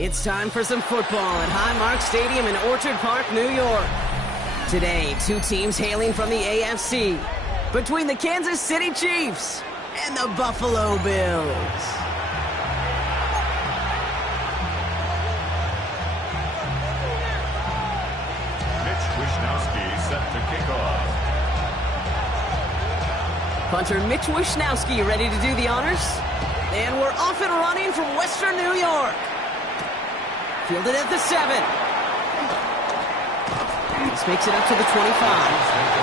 It's time for some football at Highmark Stadium in Orchard Park, New York. Today, two teams hailing from the AFC, between the Kansas City Chiefs and the Buffalo Bills. Set to kick off. Punter Mitch Wishnowsky ready to do the honors. And we're off and running from Western New York. Fielded at the 7. This makes it up to the 25.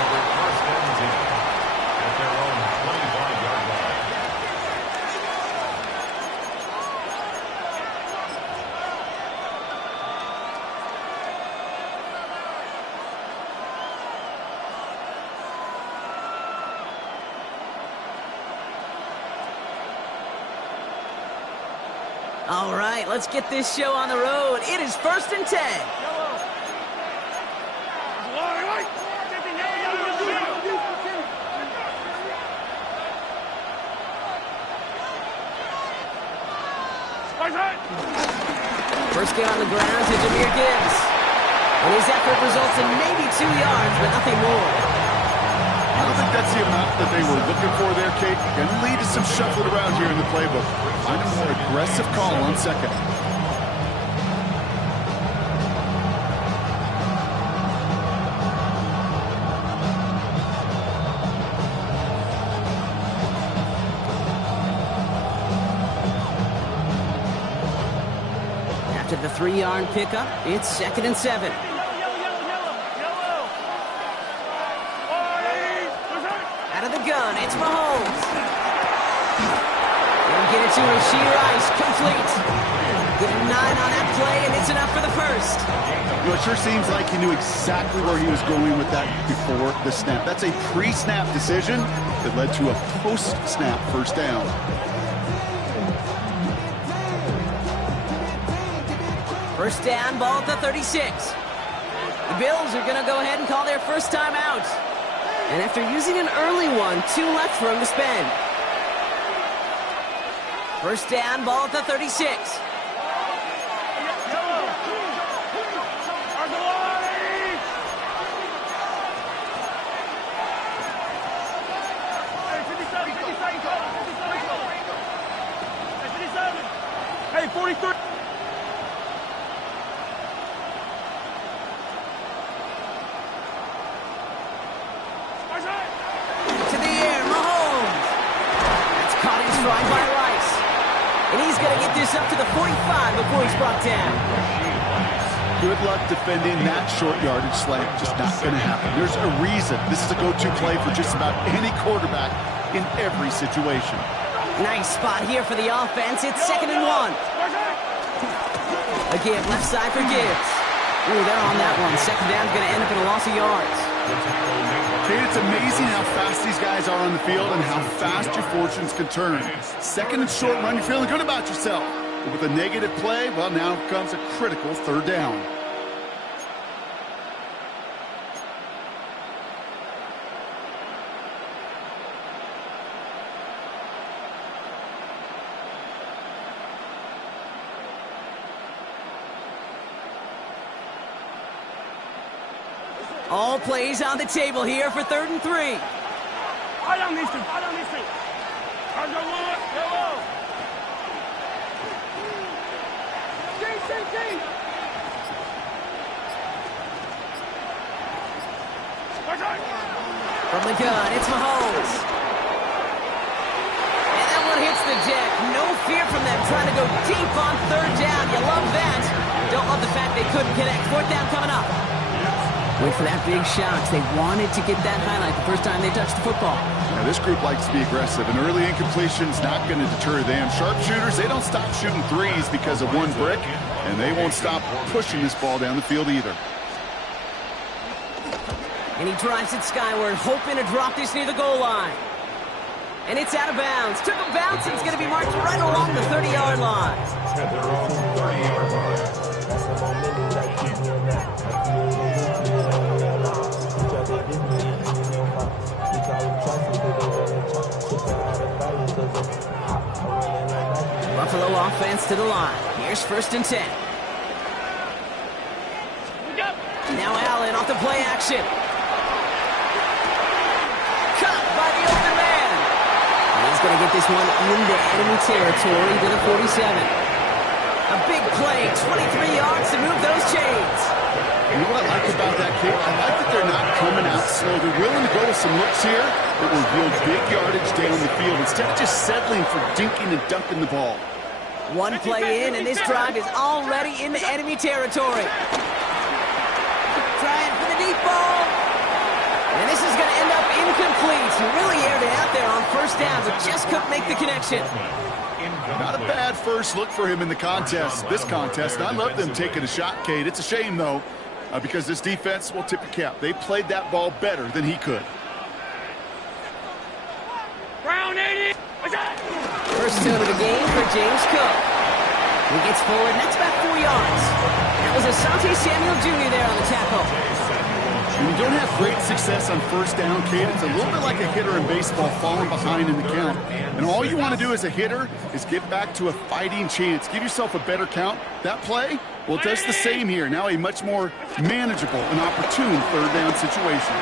All right, let's get this show on the road. It is 1st and 10. First get on the ground to Jahmyr Gibbs. And his effort results in maybe 2 yards, but nothing more. I don't think that's the amount that they were looking for there, Kate. Going to lead to some shuffling around here in the playbook. Find a more aggressive call on second. After the 3-yard pickup, it's 2nd and 7. Out of the gun, it's Mahomes. And get it to Rashee Rice, complete. Get a 9 on that play, and it's enough for the first. You know, it sure seems like he knew exactly where he was going with that before the snap. That's a pre-snap decision that led to a post-snap first down. First down, ball at the 36. The Bills are going to go ahead and call their first time out. And after using an early one, 2 left for him to spend. First down, ball at the 36. Hey, 43. By Rice. And he's going to get this up to the 45 before he's brought down. Good luck defending that short yardage slant. Just not going to happen. There's a reason this is a go-to play for just about any quarterback in every situation. Nice spot here for the offense. It's 2nd and 1. Again, left side for Gibbs. Ooh, they're on that one. Second down's going to end up in a loss of yards. Kate, it's amazing how fast these guys are on the field and how fast your fortunes can turn. 2nd and short run, you're feeling good about yourself. But with a negative play, well, now comes a critical 3rd down. All plays on the table here for 3rd and 3. I don't need to. I'll go on. From the gun, it's Mahomes. And that one hits the deck. No fear from them trying to go deep on 3rd down. You love that. Don't love the fact they couldn't connect. 4th down coming up. Wait for that big shot. They wanted to get that highlight the first time they touched the football. Now, this group likes to be aggressive. An early incompletion is not going to deter them. Sharpshooters, they don't stop shooting threes because of one brick, and they won't stop pushing this ball down the field either. And he drives it skyward, hoping to drop this near the goal line. And it's out of bounds. Took a bounce, and it's going to be marked right along the 30-yard line. At their own 30-yard line. Buffalo offense to the line. Here's 1st and 10. play action. Cut by the open man. And he's going to get this one into enemy territory to the 47. A big play, 23 yards to move those chains. You know what I like about that kick? I like that they're not coming out slow. They're willing to go with some looks here that will yield big yardage down the field instead of just settling for dinking and dunking the ball. One play in, and this drive is already into enemy territory. Trying for the deep ball. And this is going to end up incomplete. He really aired it out there on first down, but just couldn't make the connection. Not a bad first look for him in the contest, this contest. And I love them taking a shot, Cade. It's a shame, though, because this defense will tip your cap. They played that ball better than he could. Brown 80. First tone of the game for James Cook. He gets forward, and that's about 4 yards. That was Asante Samuel Jr. there on the tackle. When you don't have great success on first down, Cade, it's a little bit like a hitter in baseball falling behind in the count. And all you want to do as a hitter is get back to a fighting chance. Give yourself a better count. That play, well, it does the same here. Now a much more manageable and opportune third down situation.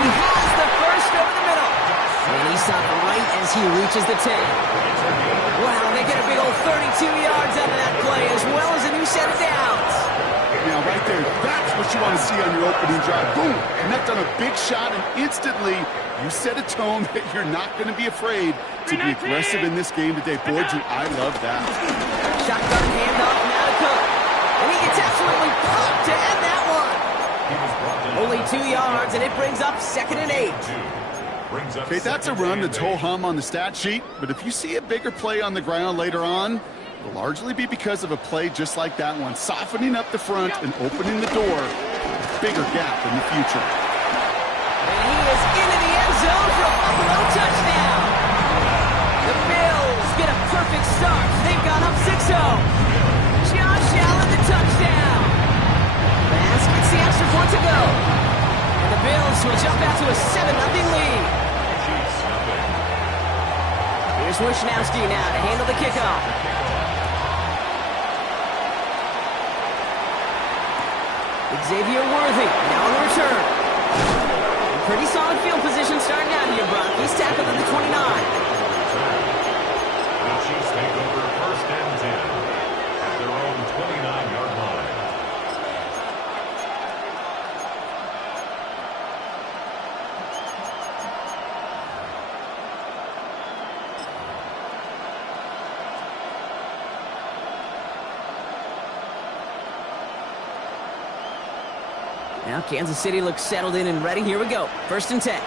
He has the first over the middle. And he stopped right as he reaches the 10. Wow, they get a big old 32 yards out of that play, as well as a new set of downs. Now, right there, that's what you want to see on your opening drive. Boom! Connect on a big shot, and instantly you set a tone that you're not going to be afraid to be aggressive in this game today. Boy, do I love that. Shotgun handoff now to Cook. And he gets absolutely popped to end that one. Only 2 yards, and it brings up 2nd and 8. Okay, that's a run that's ho-hum on the stat sheet, but if you see a bigger play on the ground later on, it'll largely be because of a play just like that one, softening up the front and opening the door, a bigger gap in the future. And he is into the end zone for a Buffalo touchdown. The Bills get a perfect start. They've gone up 6-0. Josh Allen, the touchdown. Bass gets the extra point to go. And the Bills will jump out to a 7-0 lead. Here's Wishnowski now to handle the kickoff. Xavier Worthy now on the return. Pretty solid field position starting out here, Brock. He's tackled at the 29. The Chiefs take over 1st and 10 at their own 29-yard line. Now Kansas City looks settled in and ready. Here we go. 1st and 10.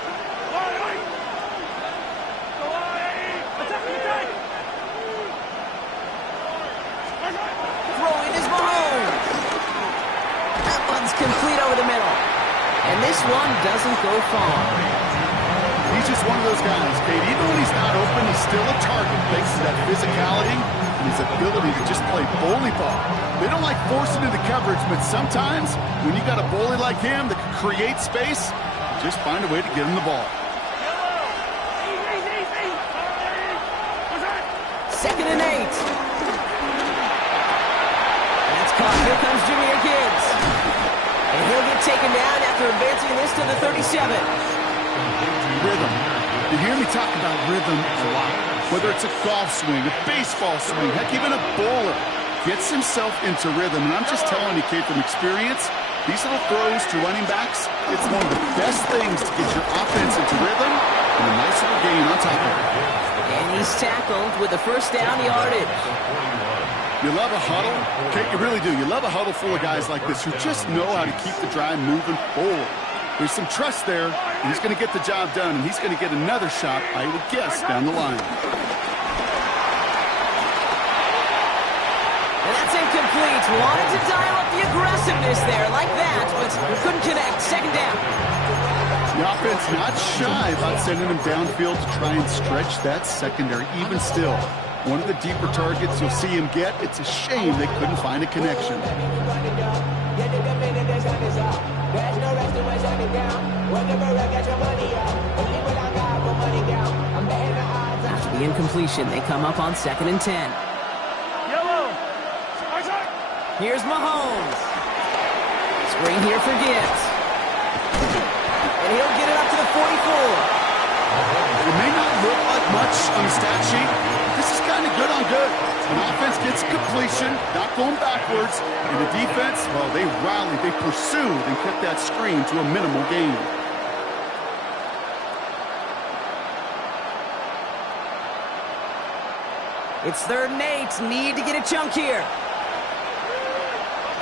Throwing is Mahomes. That one's complete over the middle. And this one doesn't go far. He's just one of those guys, Kate. Even when he's not open, he's still a target thanks to that physicality and his ability to just play bully ball. They don't like forcing into coverage, but sometimes when you got a bully like him that can create space, just find a way to get him the ball. 2nd and 8. That's caught. Here comes Jahmyr Gibbs. And he'll get taken down after advancing this to the 37. Rhythm. You hear me talk about rhythm a lot. Whether it's a golf swing, a baseball swing, heck, even a bowler gets himself into rhythm. And I'm just telling you, Kate, from experience, these little throws to running backs, it's one of the best things to get your offense into rhythm and a nice little gain on top of it. And he's tackled with the 1st down yardage. You love a huddle? Kate, you really do. You love a huddle full of guys like this who just know how to keep the drive moving forward. There's some trust there, and he's going to get the job done, and he's going to get another shot, I would guess, down the line. And that's incomplete. Wanted to dial up the aggressiveness there like that, but couldn't connect. 2nd down. The offense not shy about sending him downfield to try and stretch that secondary. Even still, one of the deeper targets you'll see him get. It's a shame they couldn't find a connection. After the incompletion, they come up on 2nd and 10. Yellow. Here's Mahomes. Screen here for Gibbs. And he'll get it up to the 44. It may not look like much on the stat sheet. This is kind of good on good. An offense gets completion, not going backwards. And the defense, well, they rallied, they pursued, and kept that screen to a minimal gain. It's 3rd and 8. Need to get a chunk here.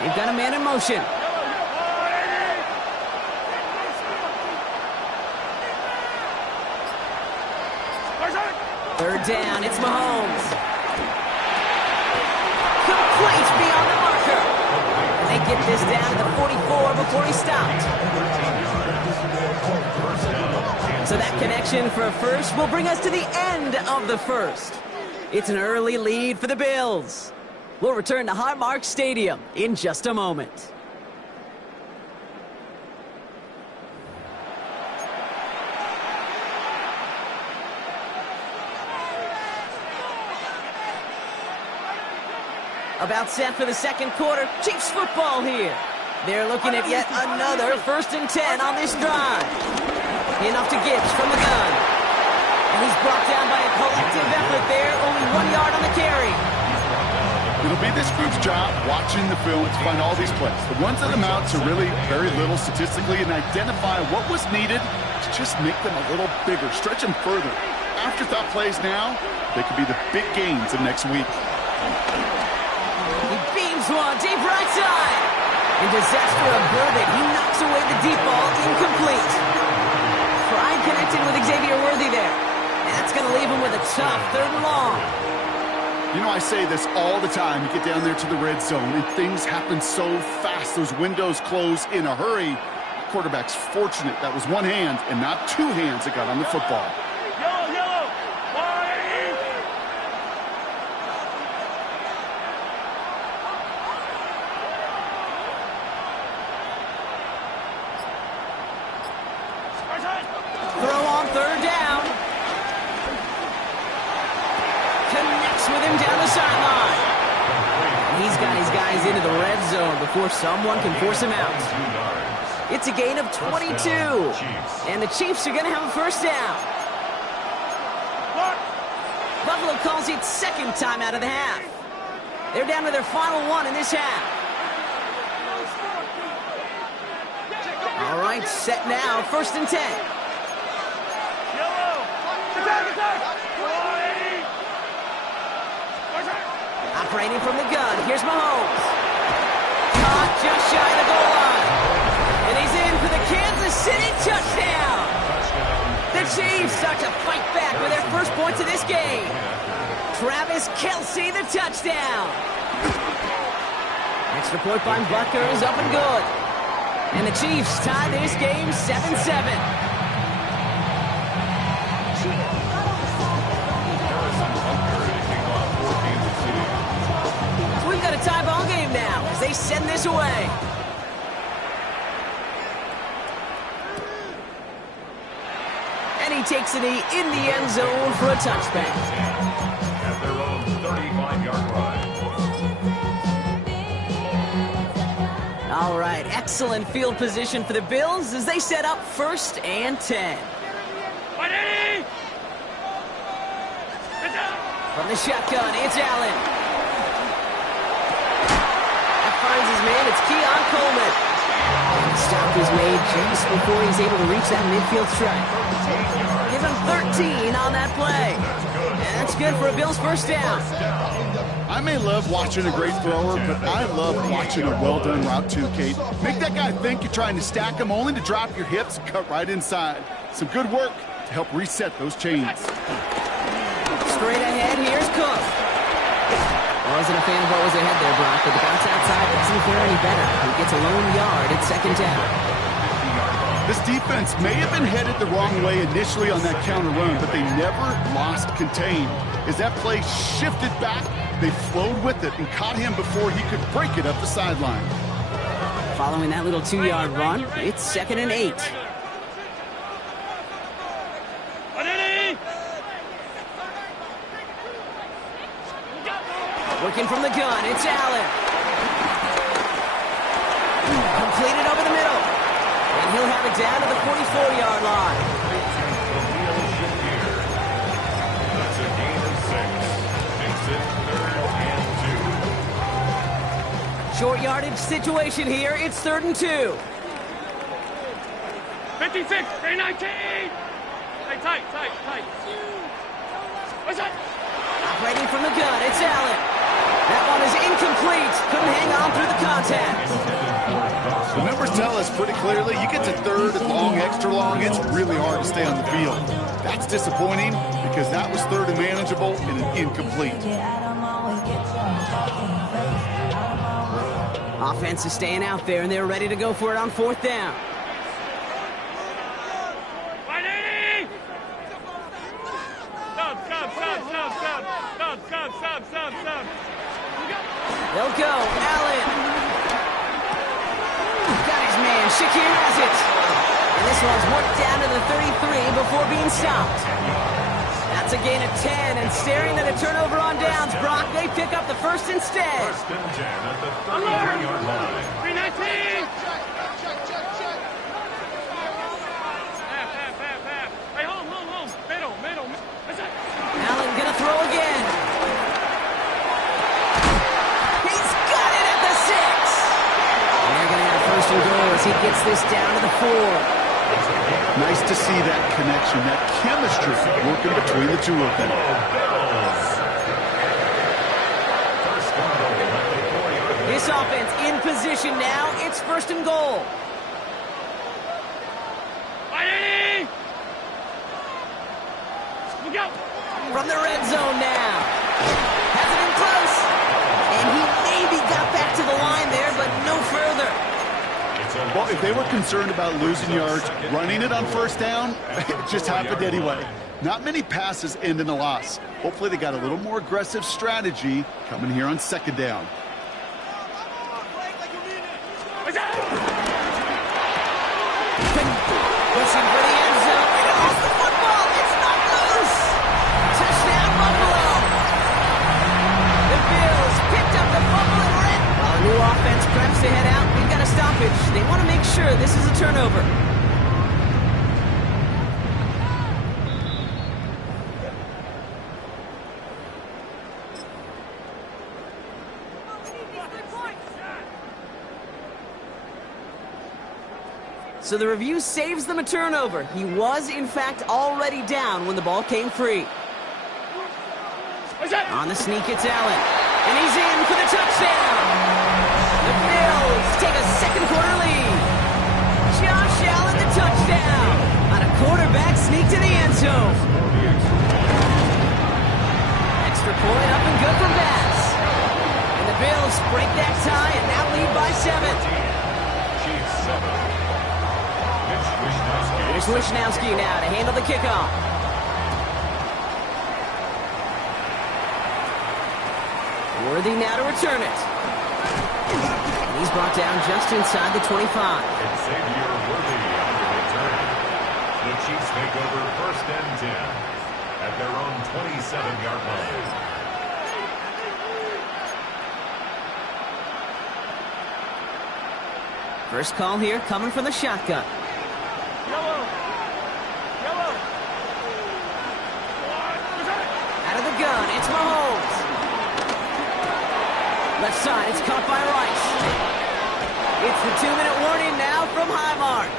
They've got a man in motion. Third down, it's Mahomes. Complete beyond the marker. And they get this down to the 44 before he stopped. So that connection for a first will bring us to the end of the first. It's an early lead for the Bills. We'll return to Highmark Stadium in just a moment. About set for the second quarter. Chiefs football here. They're looking at yet another 1st and 10 on this drive. Enough to Gibbs from the gun. And he's brought down by a collective effort there. Only 1 yard on the carry. It'll be this group's job watching the film to find all these plays. The ones that amount to really very little statistically and identify what was needed to just make them a little bigger, stretch them further. Afterthought plays now, they could be the big gains of next week. He beams one deep right side. In disaster averted, he knocks away the deep ball, incomplete. Pride connected with Xavier Worthy there. That's going to leave him with a tough 3rd and long. You know, I say this all the time. You get down there to the red zone, and things happen so fast. Those windows close in a hurry. The quarterback's fortunate that was one hand and not 2 hands that got on the football. Yellow, yellow. Wide. Throw on 3rd down. Connects with him down the sideline. He's got his guys into the red zone before someone can force him out. It's a gain of 22. And the Chiefs are going to have a 1st down. Buffalo calls it 2nd time out of the half. They're down to their final 1 in this half. All right, set now, 1st and 10. Yellow. Attack, attack. Operating from the gun, here's Mahomes. Caught just shy of the goal line. And he's in for the Kansas City touchdown. The Chiefs start to fight back with their first points of this game. Travis Kelce, the touchdown. Extra point by Butker is up and good. And the Chiefs tie this game 7-7. We've got a tie ball game now as they send this away. And he takes it in the end zone for a touchback. At their own 35-yard line. All right, excellent field position for the Bills as they set up 1st and 10. From the shotgun, it's Allen. Finds his man, it's Keon Coleman. The stop is made just before he's able to reach that midfield strike. Give him 13 on that play. And that's good for a Bills 1st down. I may love watching a great thrower, but I love watching a well-done route too, Kate. Make that guy think you're trying to stack him only to drop your hips and cut right inside. Some good work to help reset those chains. Straight ahead, here's Cook. Wasn't a fan of what was ahead there, Brock, but the bounce outside doesn't fare any better. He gets a lone yard at 2nd down. This defense may have been headed the wrong way initially on that counter run, but they never lost contain. As that play shifted back, they flowed with it and caught him before he could break it up the sideline. Following that little 2-yard run, it's 2nd and 8. Working from the gun, it's Allen. Completed over the middle. And he'll have it down to the 44-yard line. That's a gain of 6. Makes it 3rd and 2. Short yardage situation here. It's 3rd and 2. 56, stay 19. Stay tight. What's that? Operating from the gun, it's Allen. That one is incomplete. Couldn't hang on through the contact. The numbers tell us pretty clearly, you get to 3rd and long, extra long, it's really hard to stay on the field. That's disappointing because that was 3rd and manageable and an incomplete. Offense is staying out there, and they're ready to go for it on 4th down. Stop. They'll go. Allen. Got his man. Shakir has it. And this one's worked down to the 33 before being stopped. That's a gain of 10, and staring at a turnover on downs, Brock, they pick up the first instead. 1st and 10 at the 33-yard line. 319. Hey, home. Middle. What's that? Allen gonna throw again. He's got it at the 6. And they're gonna have 1st and goal as he gets this down to the 4. Nice to see that connection, that chemistry working between the two of them. This offense in position now. It's 1st and goal. Look out. From the red zone now. Has it in close. And he maybe got back to the line there, but no further. Well, if they were concerned about losing yards, running it on 1st down, it just happened anyway. Not many passes end in a loss. Hopefully they got a little more aggressive strategy coming here on 2nd down. Pushing for the end zone. And off the football. It's not loose. Touchdown, Buffalo. The Bills picked up the fumble and ran. While a new offense preps to head out, we've got a stoppage. They want to make sure this is a turnover. So the review saves them a turnover. He was, in fact, already down when the ball came free. On the sneak, it's Allen. And he's in for the touchdown. The Bills take a 2nd quarter lead. Josh Allen, the touchdown. On a quarterback sneak to the end zone. Extra point up and good for Bass. And the Bills break that tie and now lead by 7. Chiefs 7. Here's Wishnowski now to handle the kickoff. Worthy now to return it. And he's brought down just inside the 25. Xavier Worthy on the return. The Chiefs take over 1st and 10 at their own 27-yard line. First call here coming from the shotgun. Yellow. Out of the gun, it's Mahomes. Left side, it's caught by Rice. It's the 2-minute warning now from Highmark.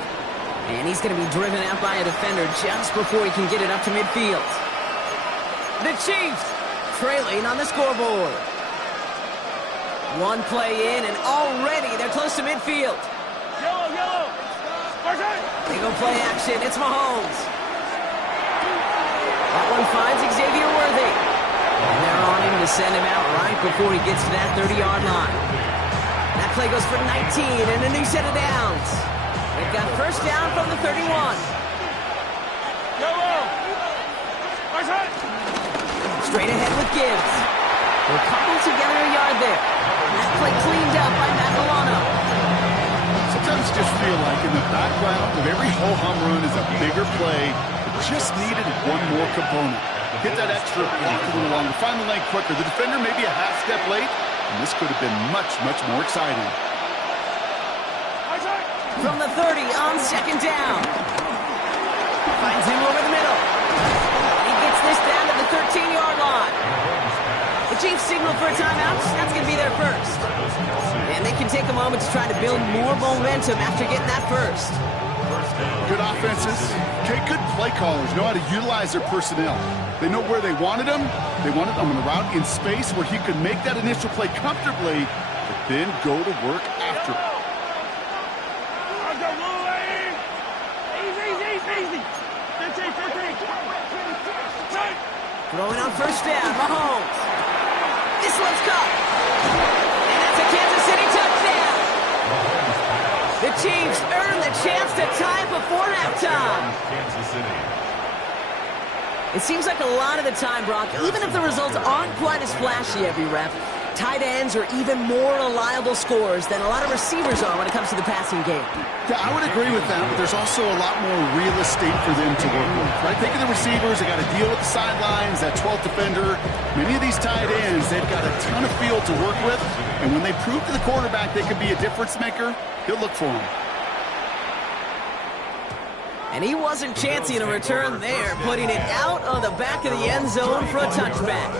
And he's going to be driven out by a defender just before he can get it up to midfield. The Chiefs trailing on the scoreboard. One play in, and already they're close to midfield. Yellow. They go play action. It's Mahomes. That one finds Xavier Worthy. And they're on him to send him out right before he gets to that 30-yard line. That play goes for 19 and a new set of downs. They've got 1st down from the 31. Straight ahead with Gibbs. They'll cobble together a yard there. That play cleaned up by Matt Milano. Sometimes you just feel like in the background of every ho-hum run is a bigger play. It just needed one more component. Hit that extra block a little longer. Find the lane quicker. The defender may be a half step late, and this could have been much, much more exciting. From the 30 on second down. Finds him over the middle. And he gets this down to the 13-yard line. The Chiefs signal for a timeout. That's going to be their first. And they can take a moment to try to build more momentum after getting that first. Good offenses. Okay, good play callers know how to utilize their personnel. They know where they wanted him. They wanted him on the route in space where he could make that initial play comfortably, but then go to work after it. Throwing on first down, Mahomes. This one's caught. And that's a Kansas City touchdown. The Chiefs earn the chance to tie before halftime. Kansas City. It seems like a lot of the time, Brock, even if the results aren't quite as flashy every rep, tight ends are even more reliable scorers than a lot of receivers are when it comes to the passing game. Yeah, I would agree with that, but there's also a lot more real estate for them to work with, right? Think of the receivers. They got to deal with the sidelines, that 12th defender. Many of these tight ends, they've got a ton of field to work with, and when they prove to the quarterback they can be a difference maker, he'll look for them. And he wasn't chancing a return there, putting it out of the back of the end zone for a touchback.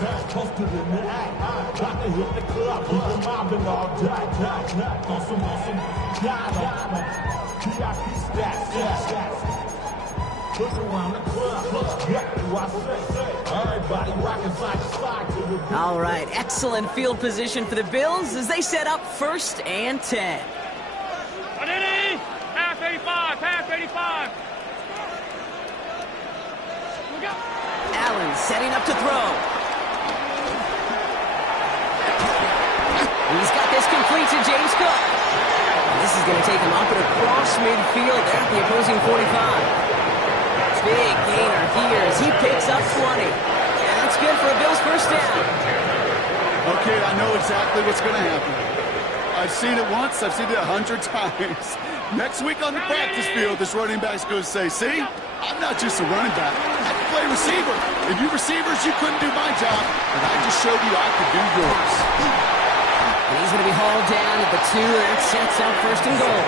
All right, excellent field position for the Bills as they set up 1st and 10. Pass 85, pass 85. Allen setting up to throw. He's got this complete to James Cook. This is going to take him up and across midfield there at the opposing 45. Big gainer here as he picks up 20. And that's good for a Bills first down. Okay, I know exactly what's going to happen. I've seen it once. I've seen it 100 times. Next week on the practice field, this running back's going to say, see, I'm not just a running back. I can play receiver. And you receivers, you couldn't do my job, but I just showed you I could do yours. And he's going to be hauled down at the 2, and that sets up 1st and goal.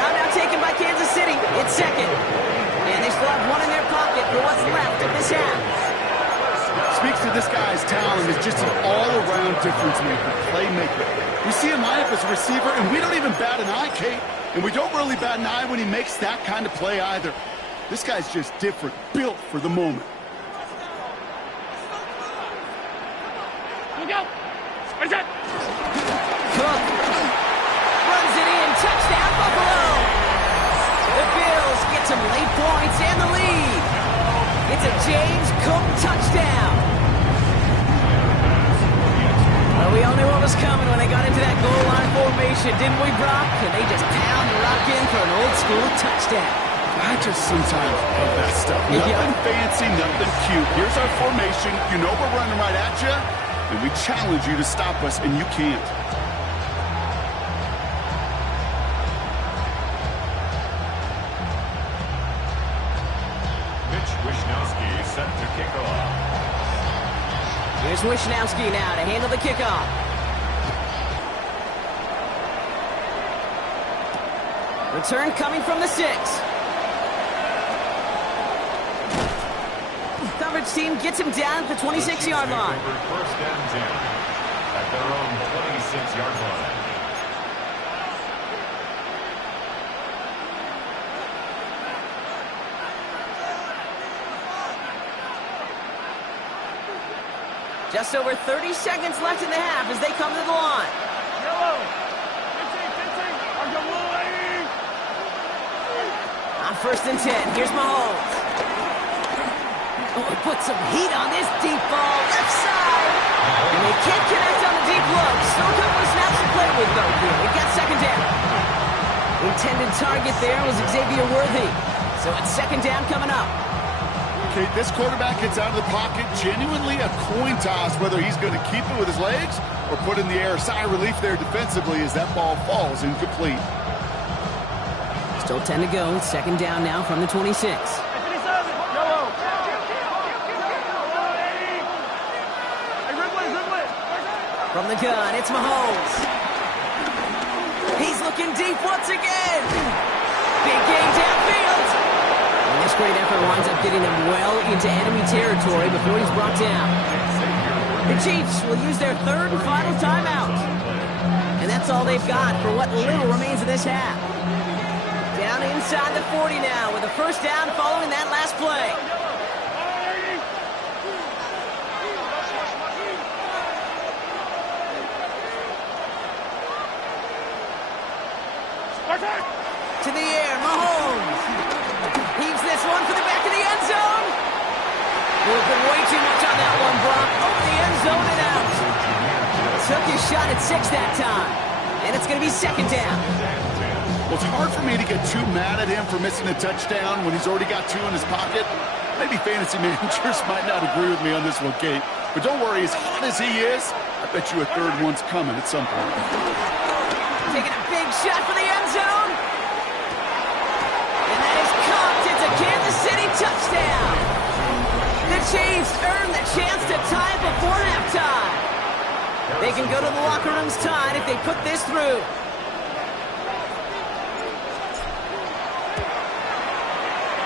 Timeout taken by Kansas City. It's 2nd. And they still have one in their pocket for what's left of this half. Speaks to this guy's talent as just an all-around difference maker, playmaker. We see him line up as a receiver, and we don't even bat an eye, Kate. And we don't really bat an eye when he makes that kind of play either. This guy's just different, built for the moment. Look out! What is that? Cook runs it in. Touchdown, Buffalo. The Bills get some late points and the lead. It's a James Cook touchdown. Well, we all knew what was coming when they got into that goal line formation, didn't we, Brock? And they just pound the rock in for an old-school touchdown. I just sometimes love that stuff. Nothing fancy, nothing cute. Here's our formation. You know we're running right at you, and we challenge you to stop us, and you can't. Wishnowski set to kick off. Here's Wishnowski now to handle the kickoff. Return coming from the 6. Coverage team gets him down at the 26-yard line. 1st and 10 at their own 26-yard line. Just over 30 seconds left in the half as they come to the line. Yellow. On 1st and 10, here's Mahomes. Oh, he put some heat on this deep ball, left side. And they can't connect on the deep look. Still a couple of snaps to play with, though, here. We got 2nd down. Intended target there was Xavier Worthy. So it's 2nd down coming up. Okay, this quarterback gets out of the pocket, genuinely a coin toss whether he's going to keep it with his legs or put in the air. Sigh of relief there defensively as that ball falls incomplete. Still 10 to go. 2nd down now from the 26. From the gun, it's Mahomes. He's looking deep once again. Big game downfield. And this great effort winds up getting them well into enemy territory before he's brought down. The Chiefs will use their third and final timeout. And that's all they've got for what little remains of this half. Down inside the 40 now with a first down following that last play. To the air, Mahomes. Heaves this one for the back of the end zone. Moving way too much on that one, Brock. Over the end zone and out. Took his shot at 6 that time. And it's going to be second down. Well, it's hard for me to get too mad at him for missing a touchdown when he's already got 2 in his pocket. Maybe fantasy managers might not agree with me on this one, Kate. But don't worry, as hot as he is, I bet you a third one's coming at some point. Taking a big shot for the end zone. And that is caught. It's a Kansas City touchdown. The Chiefs earn the chance to tie before halftime. They can go to the locker rooms tied if they put this through.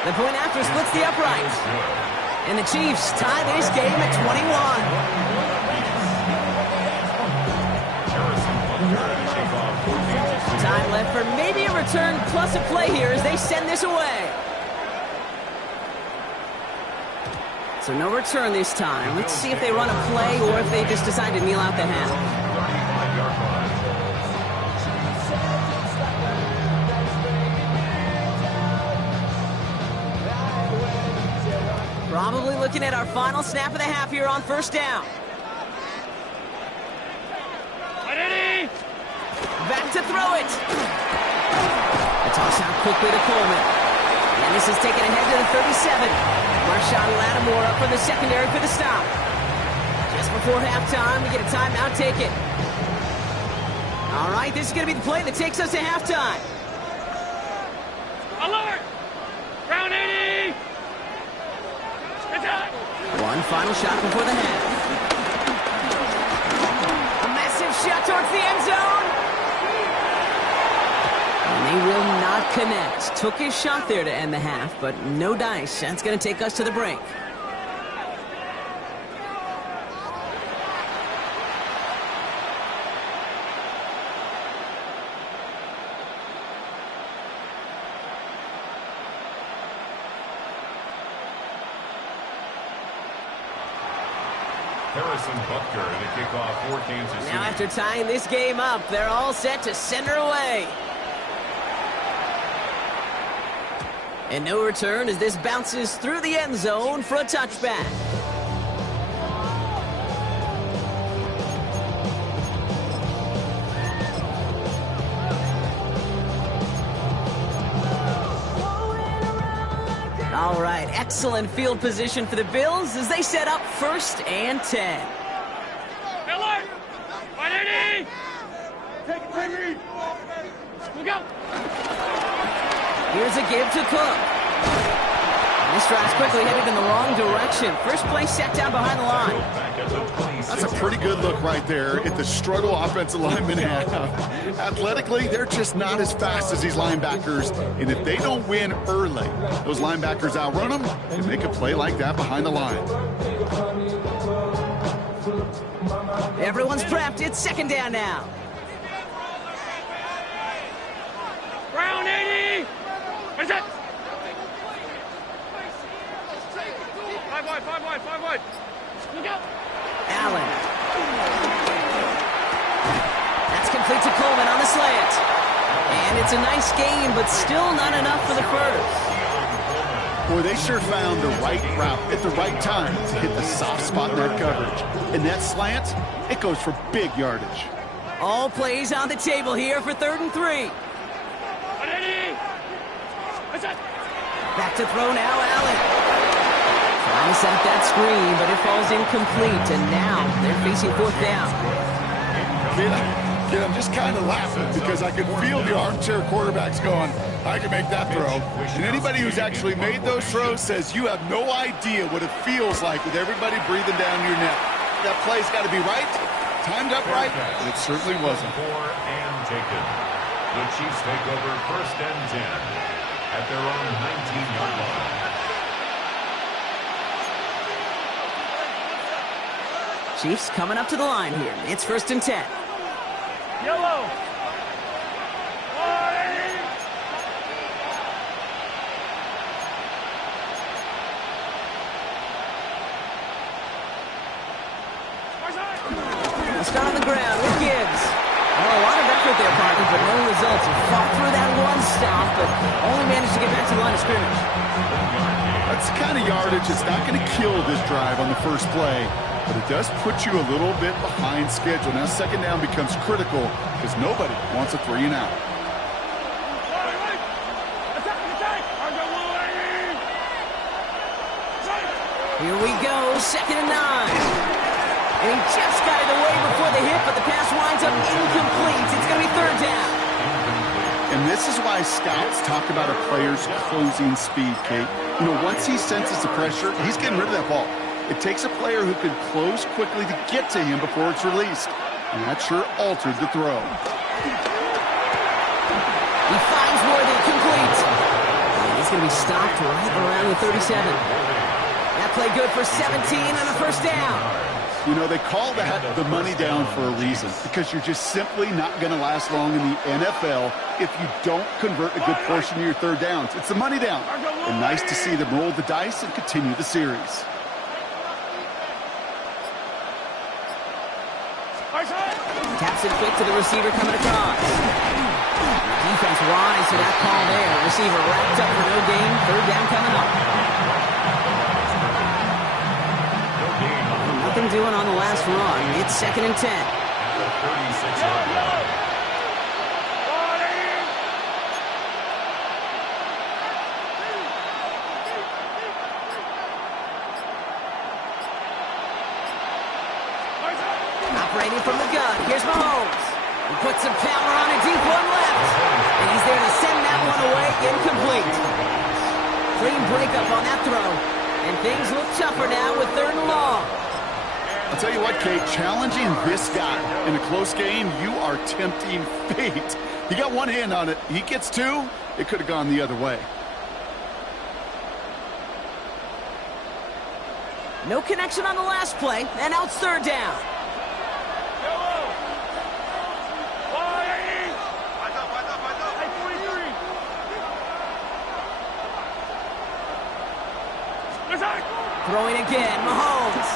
The point after splits the uprights. And the Chiefs tie this game at 21. Time left for maybe a return plus a play here as they send this away. So no return this time. Let's see if they run a play or if they just decide to kneel out the half. Probably looking at our final snap of the half here on first down. Back to throw it. The toss out quickly to Coleman. And this is taken ahead to the 37. Marshawn Lattimore up from the secondary for the stop. Just before halftime, we get a timeout taken. All right, this is going to be the play that takes us to halftime. Alert! Round 80! Attack! One final shot before the half. A massive shot towards the end zone. And they will not connect. Took his shot there to end the half, but no dice. That's going to take us to the break. Harrison Butker to kick off for Kansas City. Now after tying this game up, they're all set to send her away. And no return as this bounces through the end zone for a touchback. All right, excellent field position for the Bills as they set up 1st and 10. Alert! 180! Take it. Look out! Here's a give to Cook. And this drive's quickly headed in the wrong direction. First play set down behind the line. That's a pretty good look right there at the struggle offensive linemen have. Athletically, they're just not as fast as these linebackers. And if they don't win early, those linebackers outrun them and make a play like that behind the line. Everyone's prepped. It's second down now. Round 80! What is that? 5 wide. Look out! Allen. That's complete to Coleman on the slant. And it's a nice gain, but still not enough for the first. Boy, they sure found the right route at the right time to hit the soft spot in that coverage. And that slant, it goes for big yardage. All plays on the table here for 3rd and 3. Back to throw now, Allen. Trying to set up that screen, but it falls incomplete, and now they're facing 4th down. Kid, I'm just kind of laughing because I could feel the armchair quarterbacks going, I can make that throw. And anybody who's actually made those throws says you have no idea what it feels like with everybody breathing down your neck. That play's got to be right, timed up right, but it certainly wasn't. The Chiefs take over 1st and 10 at their own 19-yard line. Chiefs coming up to the line here. It's 1st and 10. Yellow. Let's start on the ground with Gibbs. Well, a lot of effort there, partner, but no results. He fought through that one stop, but only managed to get back to the line of scrimmage. That's the kind of yardage that's not going to kill this drive on the first play, but it does put you a little bit behind schedule. Now 2nd down becomes critical because nobody wants a 3 and out. Here we go, 2nd and 9. And he just got it away before the hit, but the pass winds up incomplete. It's going to be 3rd down. And this is why scouts talk about a player's closing speed, Kate. You know, once he senses the pressure, he's getting rid of that ball. It takes a player who can close quickly to get to him before it's released. And that sure altered the throw. He finds Worthy, complete. And he's going to be stopped right around the 37. That play good for 17 and a 1st down. You know, they call that the money down for a reason, because you're just simply not going to last long in the NFL if you don't convert a good portion of your 3rd downs. It's the money down. And nice to see them roll the dice and continue the series. Taps it quick to the receiver coming across. Defense wise to that call there. Receiver wrapped up for no gain. 3rd down coming up. Nothing doing on the last run. It's 2nd and 10. 36-yard line. Operating from the gun. Here's Mahomes. He puts some power on a deep one left. And he's there to send that one away. Incomplete. Clean breakup on that throw. And things look tougher now with 3rd and long. I'll tell you what, Kate, challenging this guy in a close game, you are tempting fate. He got one hand on it. He gets 2. It could have gone the other way. No connection on the last play. And now it's 3rd down. Throwing again, Mahomes.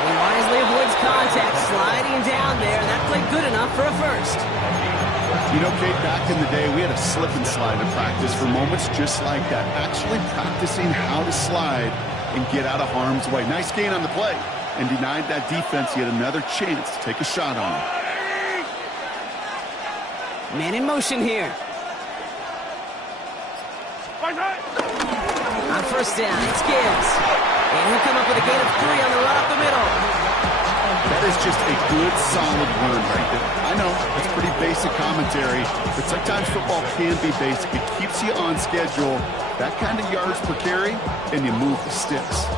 He wisely avoids contact, sliding down there. That played good enough for a 1st. You know, Kate, back in the day, we had a slip and slide in practice for moments just like that. Actually practicing how to slide and get out of harm's way. Nice gain on the play, and denied that defense yet another chance to take a shot on him. Man in motion here. On 1st down, it's Gibbs. And he'll come up with a gain of 3 on the run up the middle. That is just a good, solid run right there. I know, it's pretty basic commentary, but sometimes football can be basic. It keeps you on schedule, that kind of yards per carry, and you move the sticks.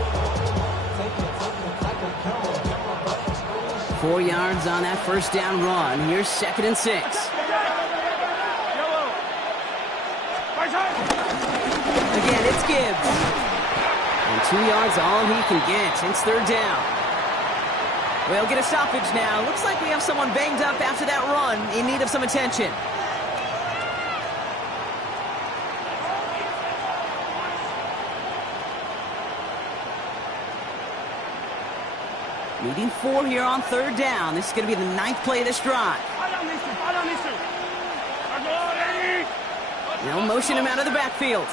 4 yards on that 1st down run. Here's 2nd and 6. Again, it's Gibbs. And 2 yards all he can get. It's 3rd down. We'll get a stoppage now. Looks like we have someone banged up after that run, in need of some attention. Needing 4 here on 3rd down. This is going to be the 9th play of this drive. They'll motion him out of the backfield.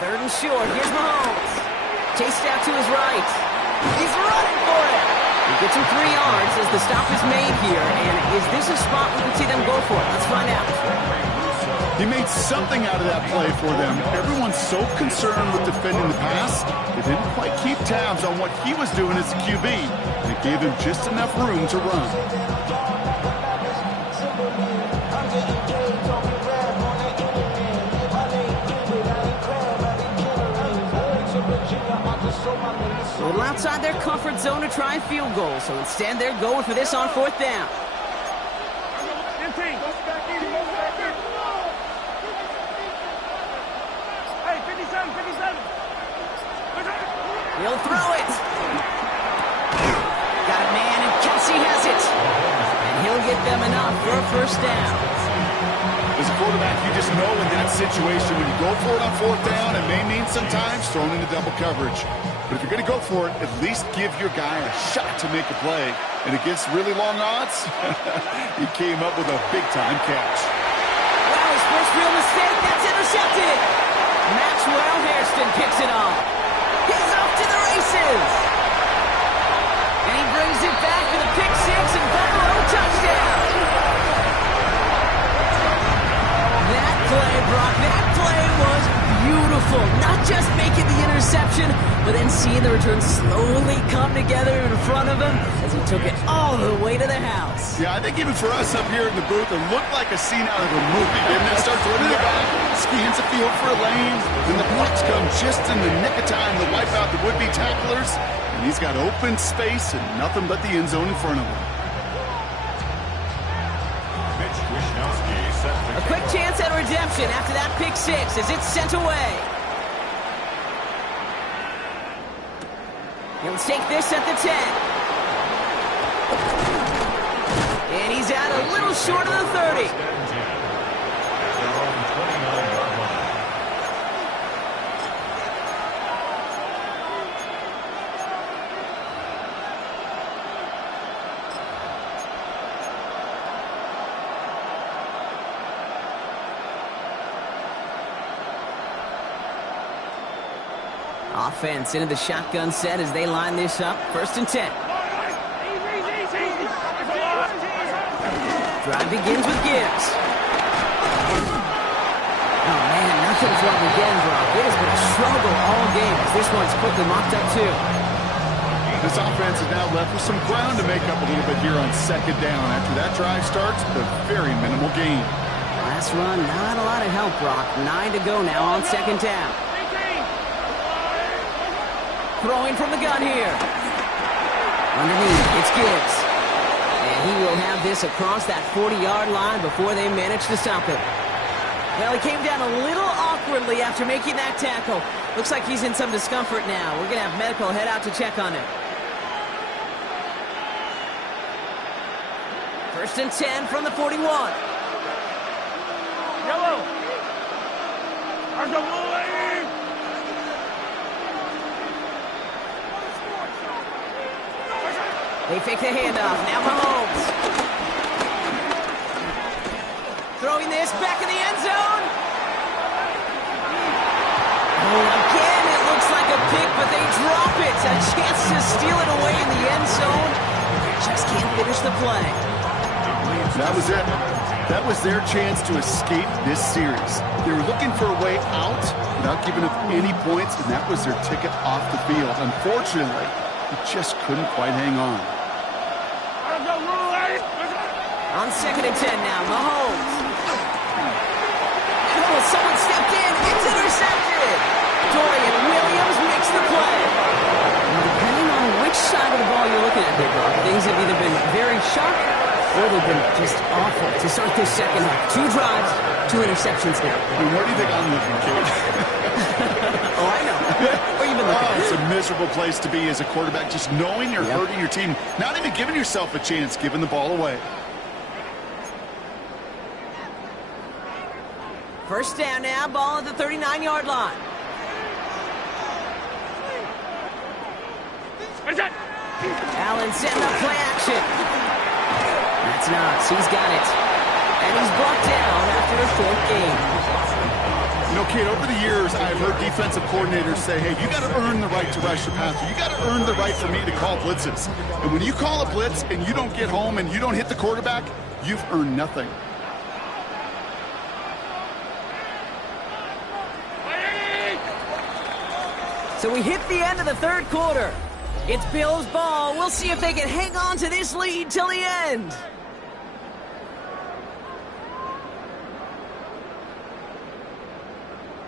3rd and short. Here's Mahomes. Chased out to his right. He's running for it. He gets him 3 yards as the stop is made here. And is this a spot we can see them go for it? Let's find out. He made something out of that play for them. Everyone's so concerned with defending the pass, they didn't quite keep tabs on what he was doing as a QB. And it gave him just enough room to run. comfort zone to try field goal, so instead they're going for this on 4th down. Hey, 57. He'll throw it. Got a man, and Kelsey has it. And he'll get them enough for a 1st down. As a quarterback, you just know in that situation, when you go for it on 4th down, it may mean sometimes thrown into double coverage. But if you're going to go for it, at least give your guy a shot to make a play. And against really long odds, he came up with a big-time catch. Well, his first real mistake, that's intercepted. Maxwell Hairston picks it off. He's off to the races. And he brings it back for the pick 6 and Buffalo touchdown. That play, Brock, that play was beautiful. Not just making the interception, but then seeing the return slowly come together in front of him as he took it all the way to the house. Yeah, I think even for us up here in the booth, it looked like a scene out of a movie. Didn't it? Starts running it back, scans the field for a lane, then the blocks come just in the nick of time to wipe out the would-be tacklers, and he's got open space and nothing but the end zone in front of him. A quick chance at redemption after that pick 6 as it's sent away. He'll take this at the 10. And he's out a little short of the 30. Offense into the shotgun set as they line this up. 1st and 10. Drive begins with Gibbs. Oh, man, nothing from him again, Brock. It has been a struggle all game as this one's quickly mocked up, too. This offense is now left with some ground to make up a little bit here on 2nd down. After that drive starts, a very minimal gain. Last run, not a lot of help, Brock. 9 to go now on 2nd down. Throwing from the gun here. Underneath, it's Gibbs. And he will have this across that 40-yard line before they manage to stop it. Well, he came down a little awkwardly after making that tackle. Looks like he's in some discomfort now. We're going to have medical head out to check on him. 1st and 10 from the 41. Yellow. There's the blue lady. They fake the handoff. Now Mahomes. Throwing this back in the end zone. Oh, again, it looks like a pick, but they drop it. A chance to steal it away in the end zone. They just can't finish the play. That was it. That was their chance to escape this series. They were looking for a way out without giving up any points, and that was their ticket off the field. Unfortunately, he just couldn't quite hang on. On 2nd and 10 now, Mahomes. Oh, someone stepped in. It's intercepted. Dorian Williams makes the play. And depending on which side of the ball you're looking at, Brock, things have either been very sharp or they've been just awful to start this second half. 2 drives, 2 interceptions now. I mean, where do you think I'm looking, kid? Oh, I know. Where you been looking? Oh, it's a miserable place to be as a quarterback, just knowing you're hurting your team, not even giving yourself a chance, giving the ball away. 1st down now, ball at the 39-yard line. Allen setting up play action. That's Knox. He's got it. And he's brought down after a 4th game. You know, kid, over the years, I've heard defensive coordinators say, hey, you got to earn the right to rush the passer. You got to earn the right for me to call blitzes. And when you call a blitz and you don't get home and you don't hit the quarterback, you've earned nothing. So we hit the end of the 3rd quarter. It's Bills ball. We'll see if they can hang on to this lead till the end.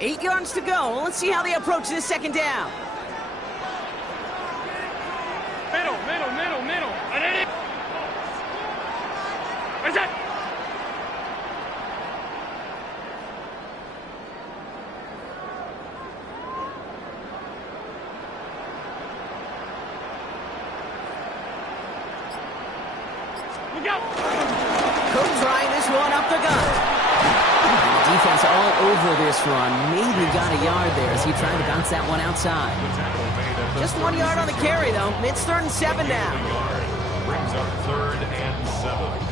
Eight yards to go. Let's see how they approach this 2nd down. Cook trying this one up the gut. Defense all over this run. Maybe got a yard there as he tried to bounce that one outside. Just 1 yard on the carry, though. It's 3rd and 7 now. Brings up 3rd and 7.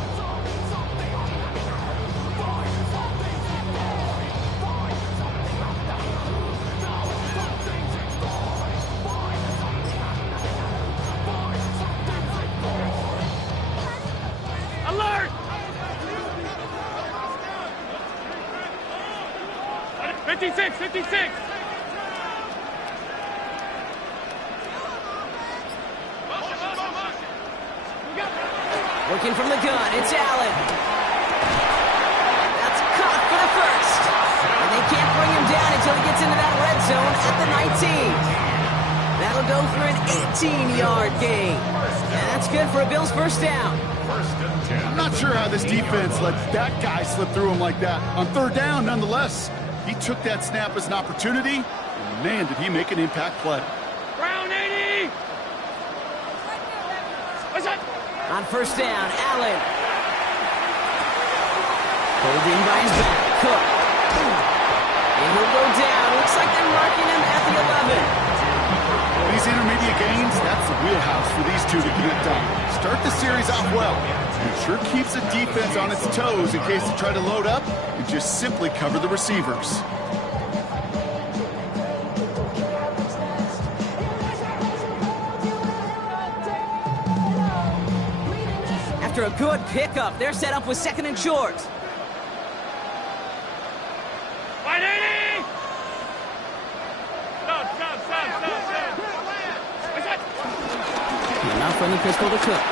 Alert! 56, 56! Working from the gun, it's Allen. That's caught for the first. And they can't bring him down until he gets into that red zone at the 19. That'll go for an 18-yard gain. And that's good for a Bills first down. I'm not sure how this defense let that guy slip through him like that. On 3rd down, nonetheless, he took that snap as an opportunity, and man, did he make an impact play. Brown 80! What's that? On first down, Allen. Holding by his back, Cook. And he'll go down. Looks like they're marking him at the 11. These intermediate gains, that's the wheelhouse for these two to connect on. Start the series off well. It sure keeps the defense on its toes in case they try to load up and just simply cover the receivers. After a good pickup, they're set up with 2nd and short. 180! Stop. What's that? Enough from the pistol to Cook.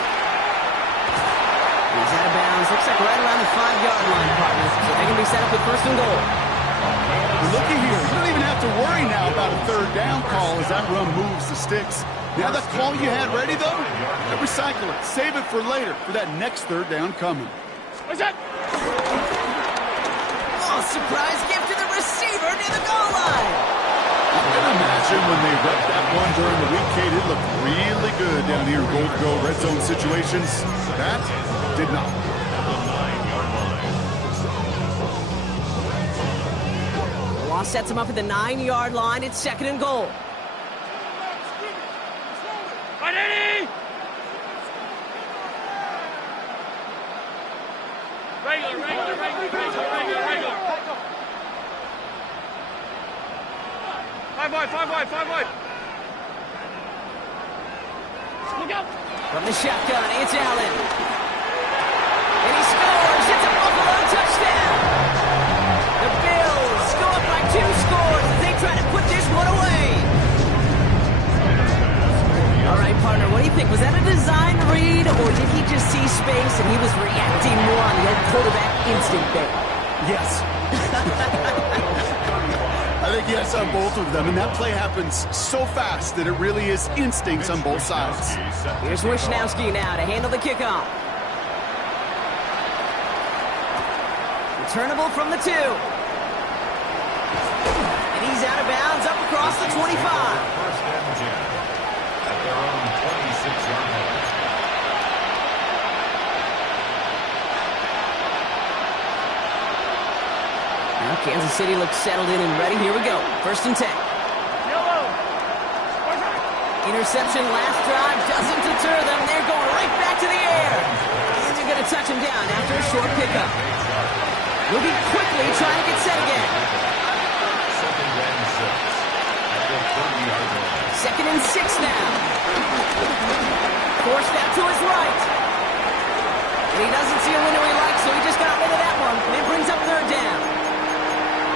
He's out of bounds. Looks like right around the 5-yard line, partner. So they can be set up with 1st and goal. Looky here. You don't even have to worry now about a 3rd down call as that run moves the sticks. Now that call you had ready, though, recycle it. Save it for later for that next 3rd down coming. What's that? Oh, surprise gift to the receiver near the goal line. I can imagine when they repped that one during the week, Kate, it looked really good down here in goal-to-goal red zone situations. That did not. Loss sets him up at the 9-yard line. It's 2nd and goal. 180! Regular. 5 wide. Look out! From the shotgun, it's Allen. And he scores. It's a Buffalo touchdown. The Bills go up by 2 scores as they try to put this one away. All right, partner, what do you think? Was that a design read, or did he just see space and he was reacting more on the old quarterback instinct there? Yes. I think yes on both of them, and that play happens so fast that it really is instincts on both sides. Here's Wishnowski now to handle the kickoff. Returnable from the 2. And he's out of bounds up across the 25. 1st and 10 at their own 26-yard line. Now Kansas City looks settled in and ready. Here we go. 1st and 10. Interception last drive doesn't deter them. They're going right back to the air. And they're going to touch him down after a short pickup. Moving quickly, trying to get set again. 2nd and 6 at their 30-yard line. 2nd and 6 now. Forced out to his right. And he doesn't see a window he likes, so he just got rid of that one. And it brings up 3rd down.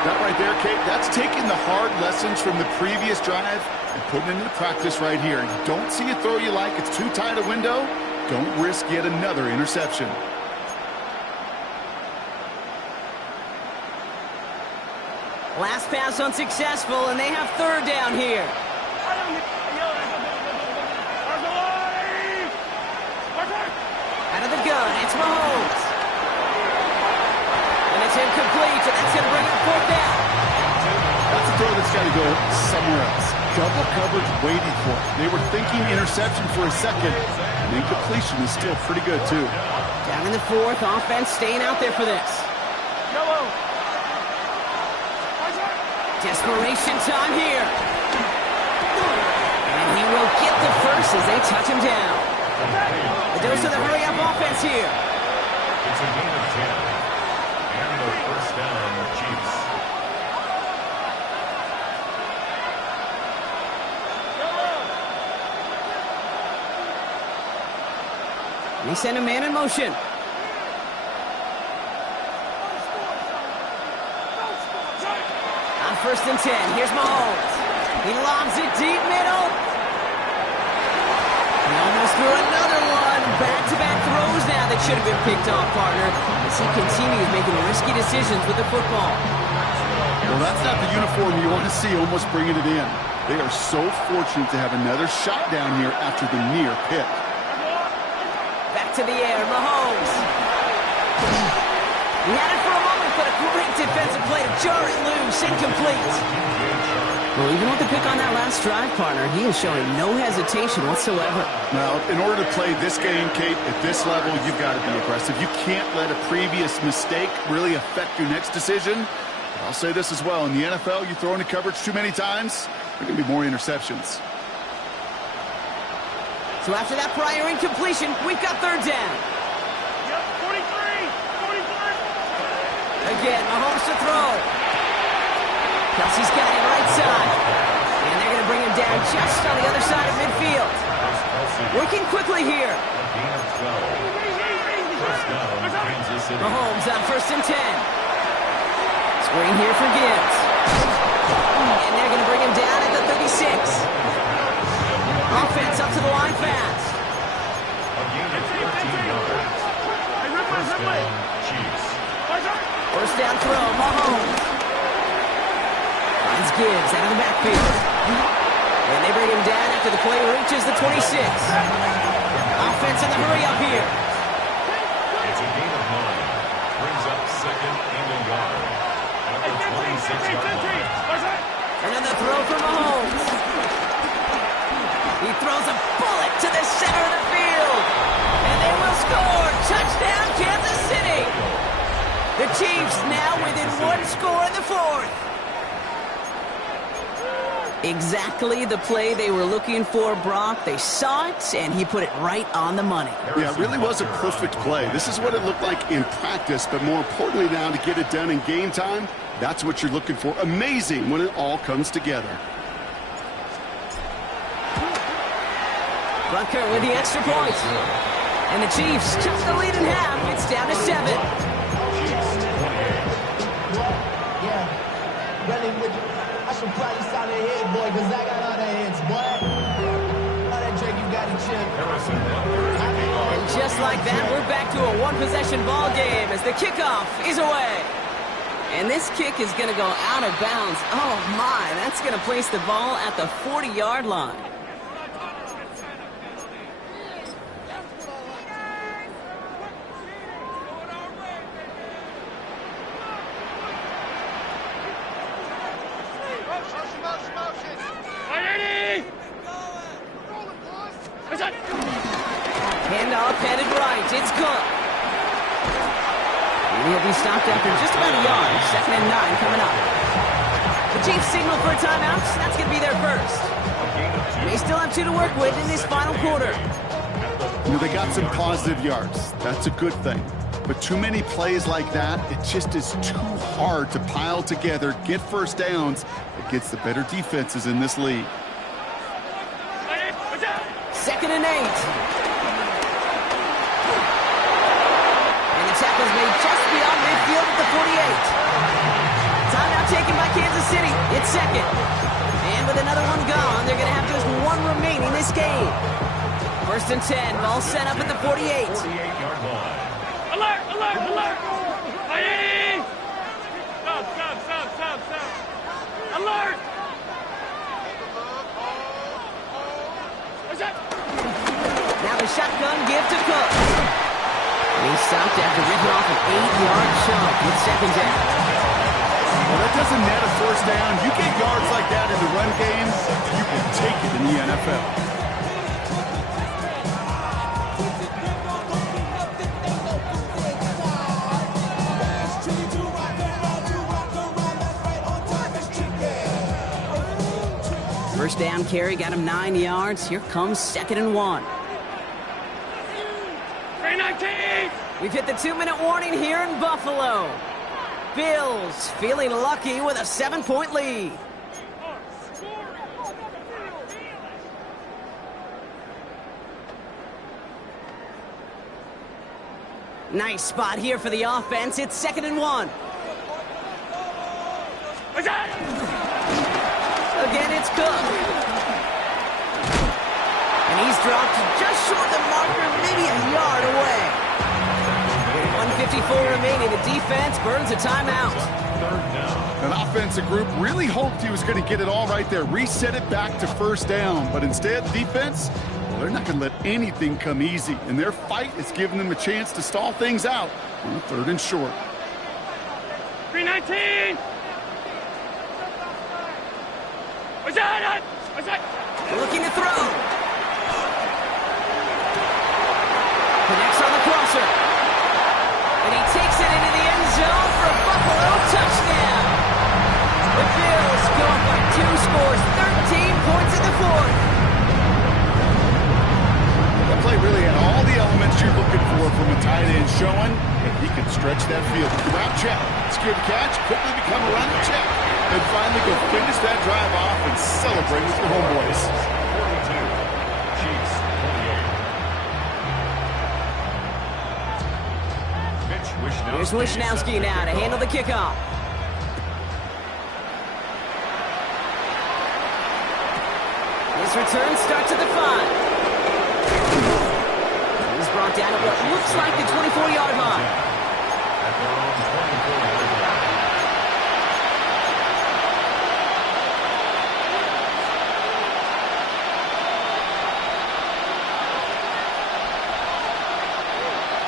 That right there, Kate, that's taking the hard lessons from the previous drive and putting it into practice right here. You don't see a throw you like, it's too tight a window, don't risk yet another interception. Last pass unsuccessful, and they have 3rd down here. Out of the gun, it's Mahomes. And it's incomplete, and that's going to bring up 4th down. That's a throw that's got to go somewhere else. Double coverage waiting for it. They were thinking interception for a second, and incompletion is still pretty good, too. Down in the fourth, offense staying out there for this. Yellow. Desperation time here. And he will get the first as they touch him down. The dose of the hurry-up offense here. It's a gain of 10. And the first down, Chiefs. They send a man in motion. On 1st and 10, here's Mahomes. He lobs it deep middle. He almost threw another one. Back-to-back throws now that should have been picked off, partner, as he continues making risky decisions with the football. Well, that's not the uniform you want to see almost bringing it in. They are so fortunate to have another shot down here after the near pick. Back to the air, Mahomes. He had it for a moment, but a great defensive play to jar it loose, incomplete. Well, even with the pick on that last drive, partner, he is showing no hesitation whatsoever. Now, in order to play this game, Kate, at this level, you've got to be aggressive. You can't let a previous mistake really affect your next decision. But I'll say this as well. In the NFL, you throw into coverage too many times, there can be more interceptions. So after that prior incompletion, we've got 3rd down. Yep, 43. Again, Mahomes to throw. Kelsey's got it right side. And they're going to bring him down just on the other side of midfield. Working quickly here. Gain of 12. First down, Kansas City. Mahomes on 1st and 10. Screen here for Gibbs. And they're going to bring him down at the 36. Offense up to the line fast. A gain of 13 yards. First down, Chiefs. First down throw, Mahomes. Finds Gibbs out of the backfield. And they bring him down after the play reaches the 26. Offense in the hurry up here. It's a gain of 9. Brings up 2nd and a yard. At the 26-yard line. And then the throw for Mahomes. He throws a bullet to the center of the field. And they will score. Touchdown, Kansas City. The Chiefs now within 1 score in the 4th. Exactly the play they were looking for, Brock. They saw it, and he put it right on the money. Yeah, it really was a perfect play. This is what it looked like in practice, but more importantly now to get it done in game time, that's what you're looking for. Amazing when it all comes together. Butker with the extra point. And the Chiefs took the lead in half. It's down to 7. I should probably sign a hit, boy, because I got all the hits, boy. All that Drake, you got to chip. And just like that, we're back to a one-possession ball game as the kickoff is away. And this kick is going to go out of bounds. Oh, my. That's going to place the ball at the 40-yard line. Handoff headed right. It's Cook. And he'll be stopped after just about a yard. 2nd and 9 coming up. The Chiefs signal for a timeout. That's going to be their first. They still have 2 to work with in this final quarter. You know, they got some positive yards. That's a good thing. But too many plays like that, it just is too hard to pile together, get first downs against the better defenses in this league. 2nd and 8. And the tackle's made just beyond midfield at the 48. Timeout taken by Kansas City. It's 2nd. And with another one gone, they're going to have just 1 remaining this game. 1st and 10. Ball set up at the 48. 48-yard line. Alert! Alert! Alert! Hey! Stop! Stop! Stop! Stop! Stop! Alert! What's that? Now the shotgun give to Cook. And he stopped after ripping off an 8-yard chunk with 2nd down. Well, that doesn't net a first down. You get yards like that in the run game, you can take it in the NFL. First down carry got him 9 yards. Here comes 2nd and 1. 319! We've hit the 2-minute warning here in Buffalo. Bills feeling lucky with a 7-point lead. Nice spot here for the offense. It's 2nd and 1. Again, it's Cook. And he's dropped just short of the marker, maybe a yard away. 1:54 remaining. The defense burns a timeout. An offensive group really hoped he was going to get it all right there, reset it back to first down. But instead, defense, well, they're not going to let anything come easy. And their fight is giving them a chance to stall things out on 3rd and short. 319! Looking to throw. Connects on the crosser. And he takes it into the end zone for a Buffalo touchdown. The Bills go up by 2 scores, 13 points in the 4th. That play really had all the elements you're looking for from a tight end, showing that he can stretch that field. Route check, secure the catch, quickly become a running check, and finally go finish that drive off and celebrate with the homeboys. 42, Chiefs 28. Here's Wishnowski now to handle the kickoff. His return starts at the 5. He's brought down at what looks like the 24-yard line. At their own 24-yard line.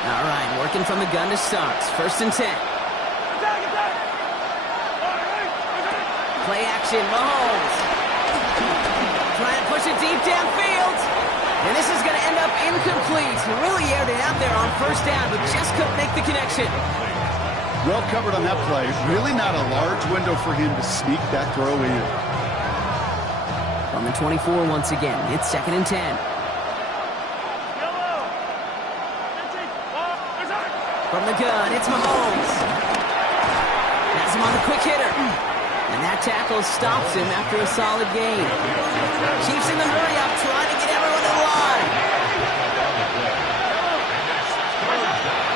All right, working from the gun to start. 1st and 10. Play action, Mahomes. Trying to push it deep downfield. And this is going to end up incomplete. He really aired it out there on 1st down, but just couldn't make the connection. Well covered on that play. Really not a large window for him to sneak that throw in. On the 24 once again, it's 2nd and 10. From the gun, it's Mahomes. Has him on the quick hitter. And that tackle stops him after a solid gain. Chiefs in the hurry-up, trying to get everyone in line.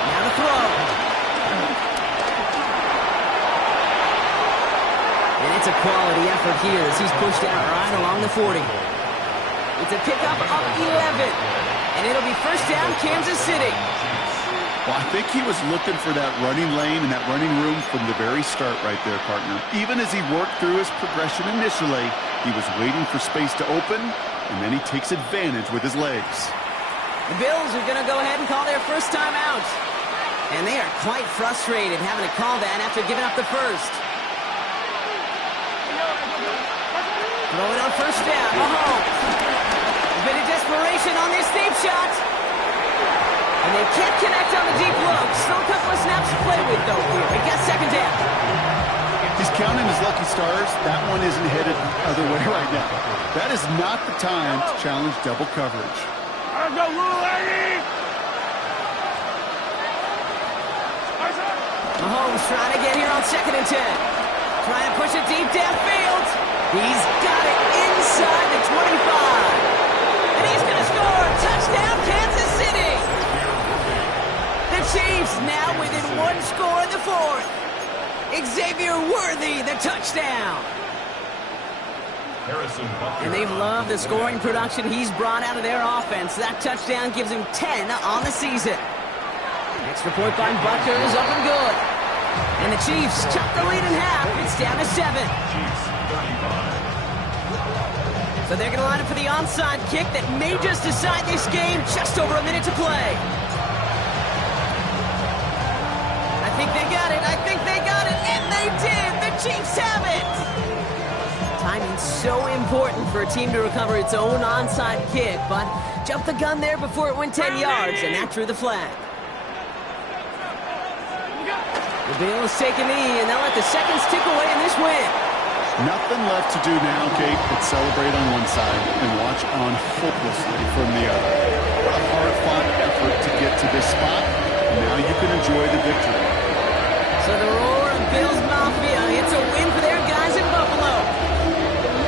Now the throw. And it's a quality effort here as he's pushed out right along the 40. It's a pickup of 11. And it'll be 1st down, Kansas City. Well, I think he was looking for that running lane and that running room from the very start right there, partner. Even as he worked through his progression initially, he was waiting for space to open, and then he takes advantage with his legs. The Bills are going to go ahead and call their first time out. And they are quite frustrated having to call that after giving up the first. Throwing on 1st down, Mahomes. A bit of desperation on this deep shot. And they can't connect on the deep look. Still a couple of snaps to play with, though, here. He gets 2nd down. He's counting his lucky stars. That one isn't headed the other way right now. That is not the time to challenge double coverage. Mahomes trying to get here on 2nd and 10. Trying to push it deep downfield. He's got it inside the 25. And he's going to score. Touchdown, Kansas City. The Chiefs now within 1 score in the 4th. Xavier Worthy, the touchdown. And they've loved the scoring production he's brought out of their offense. That touchdown gives him 10 on the season. Extra point by Butker is up and good. And the Chiefs cut the lead in half. It's down to 7. Chiefs 35. So they're going to line up for the onside kick that may just decide this game. Just over a minute to play. I think they got it. I think they got it. And they did. The Chiefs have it. Timing's so important for a team to recover its own onside kick, but jumped the gun there before it went 10 yards, and that drew the flag. The Bills take a knee, and they'll let the seconds tick away in this win. Nothing left to do now, Kate, but celebrate on one side and watch on hopelessly from the other. What a hard-fought effort to get to this spot. Now you can enjoy the victory. So the roar of Bills Mafia, it's a win for their guys in Buffalo.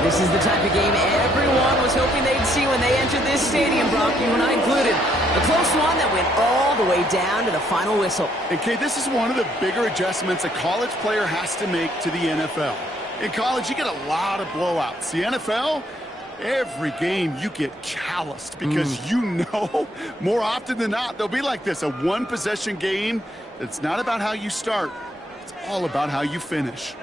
This is the type of game everyone was hoping they'd see when they entered this stadium, Brock, you and I included. A close one that went all the way down to the final whistle. And Kate, this is one of the bigger adjustments a college player has to make to the NFL. In college, you get a lot of blowouts. The NFL, every game you get calloused because you know more often than not they'll be like this, a one-possession game. It's not about how you start. It's all about how you finish.